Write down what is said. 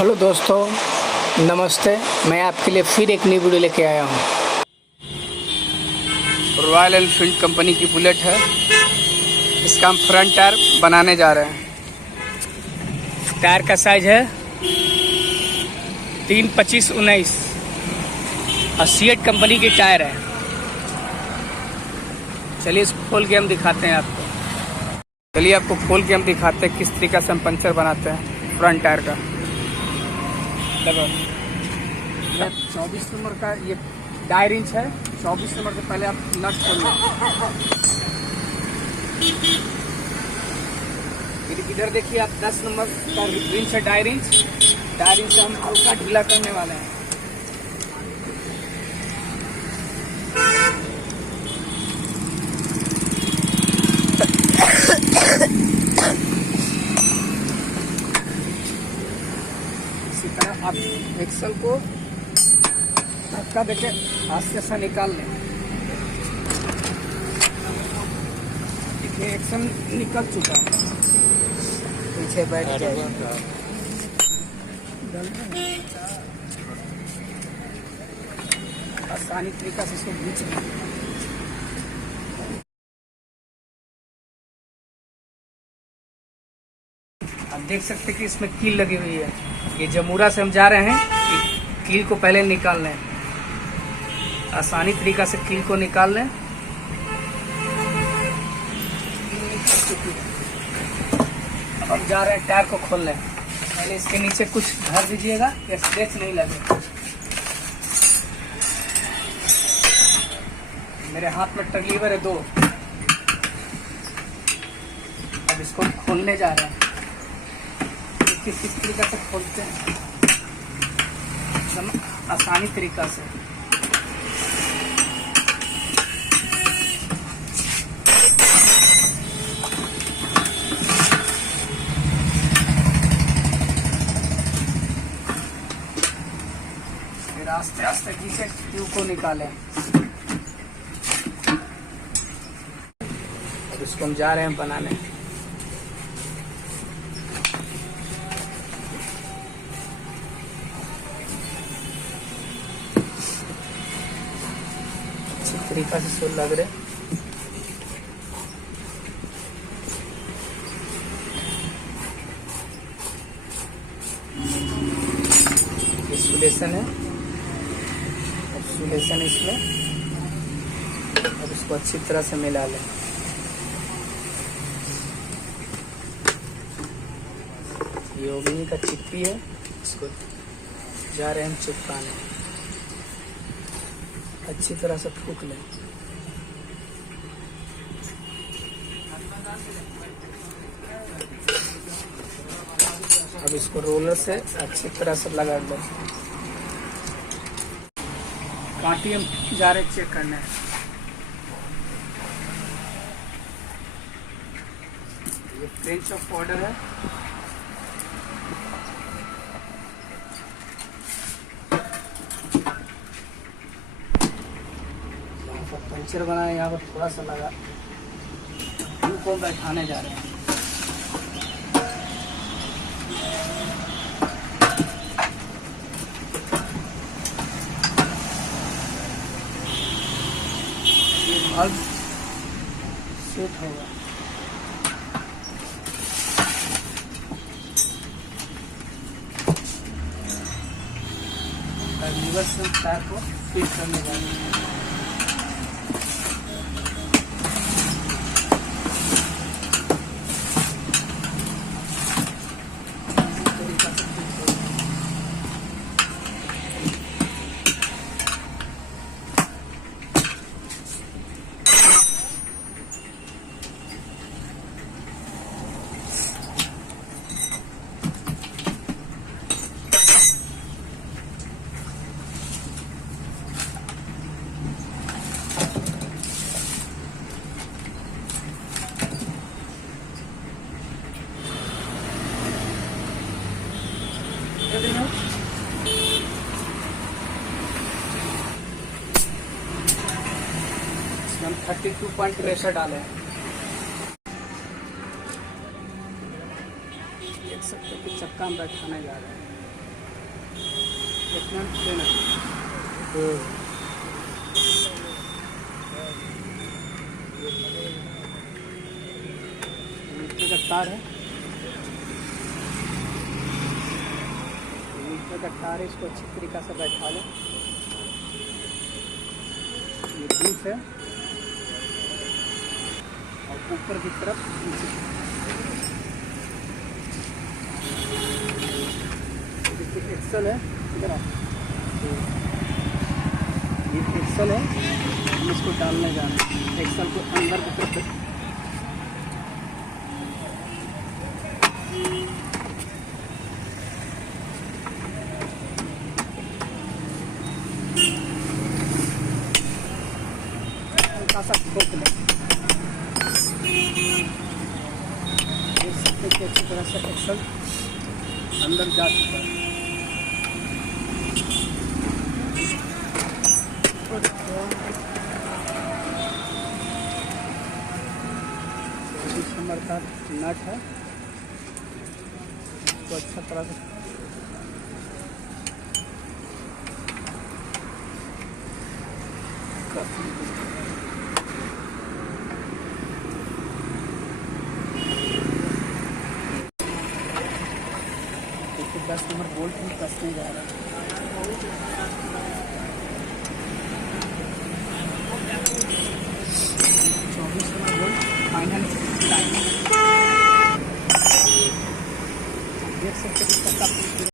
Hello दोस्तों, नमस्ते। मैं आपके लिए फिर एक नई वीडियो लेके आया हूँ। रॉयल एनफील्ड कंपनी की बुलेट है। इसका हम फ्रंट टायर बनाने जा रहे हैं। टायर का साइज है 3/25/19 और सीएट कंपनी की टायर है। चलिए इसको खोल के हम दिखाते हैं आपको। चलिए आपको खोल के हम दिखाते हैं किस तरीके से हम पंचर बनाते हैं फ्रंट टायर का। देखो, ये 24 नंबर का ये टायर इंच है। 24 नंबर से पहले आप नट खोल लें। फिर इधर देखिए आप 10 नंबर का इंच है टायर इंच। टायर इंच से हम हल्का ढीला करने वाले हैं। इसी तरह आप एक्सल को धक्का देके आस्ते से निकाल लें। देखिए एक्सल निकल चुका है, पीछे बैठ जाए। आसानी तरीका से इसको खींच लें। आप देख सकते हैं कि इसमें कील लगी हुई है। ये जमूरा से हम जा रहे हैं, कील को पहले निकाल लें। आसानी तरीका से कील को निकाल लें। अब हम जा रहे हैं टायर को खोलने। पहले इसके नीचे कुछ भर दीजिएगा या स्क्रैच नहीं लगे। मेरे हाथ में ट्रलीवर है 2। अब इसको खोलने जा रहे हैं। किस तरीके से खोलते हैं, एकदम आसानी तरीका से। फिर आस्ते आस्ते पीछे ट्यूब को निकालें। अब इसको हम जा रहे हैं बनाने। तरीका से सोल लग रहे। ये सुलेशन है। अब सुलेशन इसमें, अब इसको अच्छी तरह से मिला लें। ये ओगनी का चिप्पी है, इसको जा रहे हैं हम चिपकाने। अच्छी तरह से फूक लें। अब इसको रोलर से अच्छी तरह से लगा लें। कांटी हम जा रहे चेक करना है। ये फ्रेंच ऑफ पाउडर है। पंचर बनाए, यहाँ पर थोड़ा सा लगा। इनको बैठाने जा रहे हैं। ये बल्ब सेट होगा। लीवर से टायर को फिट करने जा रहे हैं। हम 32 पॉइंट प्रेशर डाले हैं। देख सकते हैं कि चक्का हम बैठाने जा रहे हैं। इतना लेना नीचे का तार है, नीचे का तार है, इसको अच्छी तरीक़ा से बैठा लें। ये बीच है और ऊपर की तरफ नीचे एक्सल है। इधर आप ये एक्सल है, इसको डालने जाना, एक्सल को अंदर की तरफ हल्का सा ठोक लें। देख सकते हैं कि अच्छी तरह से एक्सल अंदर जा चुका है। 20 नंबर का नट है, तो अच्छा तरह से देखिए 10 नंबर बोल्ट भी कसने जा रहा है।